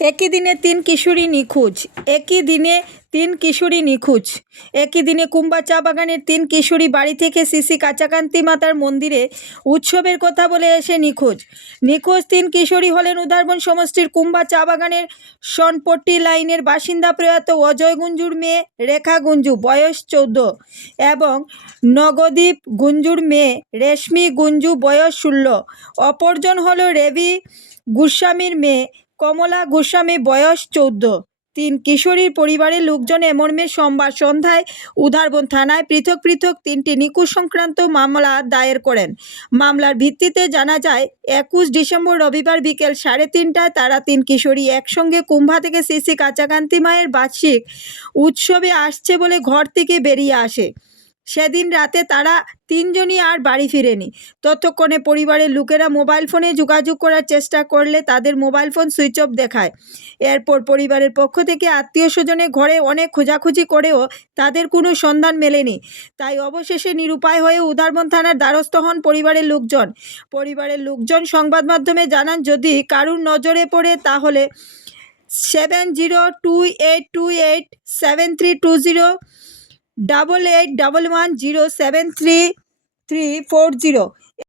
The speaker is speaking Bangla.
একই দিনে তিন কিশোরী নিখোঁজ। একই দিনে তিন কিশোরী নিখোঁজ। একই দিনে কুম্বা চা বাগানের তিন কিশোরী বাড়ি থেকে শ্রী কাচাকান্তি মাতার মন্দিরে উৎসবের কথা বলে এসে নিখোঁজ। নিখোঁজ তিন কিশোরী হলেন উধারবন সমষ্টির কুম্বা চা বাগানের সনপট্টি লাইনের বাসিন্দা প্রয়াত অজয় গুঞ্জুর মেয়ে রেখা গুঞ্জু, বয়স 14, এবং নগদীপ গুঞ্জুর মেয়ে রেশমি গুঞ্জু, বয়স 16। অপরজন হল রেবি গোস্বামীর মেয়ে কমলা গোস্বামী, বয়স 14। তিন কিশোরীর পরিবারের লোকজন এ মর্মে সোমবার সন্ধ্যায় উধারবন থানায় পৃথক পৃথক তিনটি নিখোঁজ সংক্রান্ত মামলা দায়ের করেন। মামলার ভিত্তিতে জানা যায়, 21 ডিসেম্বর রবিবার বিকেল 3:30টায় তারা তিন কিশোরী একসঙ্গে কুম্ভা থেকে শ্রী কাচাকান্তি মায়ের বার্ষিক উৎসবে আসছে বলে ঘর থেকে বেরিয়ে আসে। সেদিন রাতে তারা তিনজনই আর বাড়ি ফিরেনি। ততক্ষণে পরিবারের লোকেরা মোবাইল ফোনে যোগাযোগ করার চেষ্টা করলে তাদের মোবাইল ফোন সুইচ অফ দেখায়। এরপর পরিবারের পক্ষ থেকে আত্মীয় স্বজনের ঘরে অনেক খোঁজাখুঁজি করেও তাদের কোনো সন্ধান মেলেনি। তাই অবশেষে নিরুপায় হয়ে উধারবন থানার দ্বারস্থ হন পরিবারের লোকজন। পরিবারের লোকজন সংবাদ মাধ্যমে জানান, যদি কারুর নজরে পড়ে তাহলে 7028287320 8811073340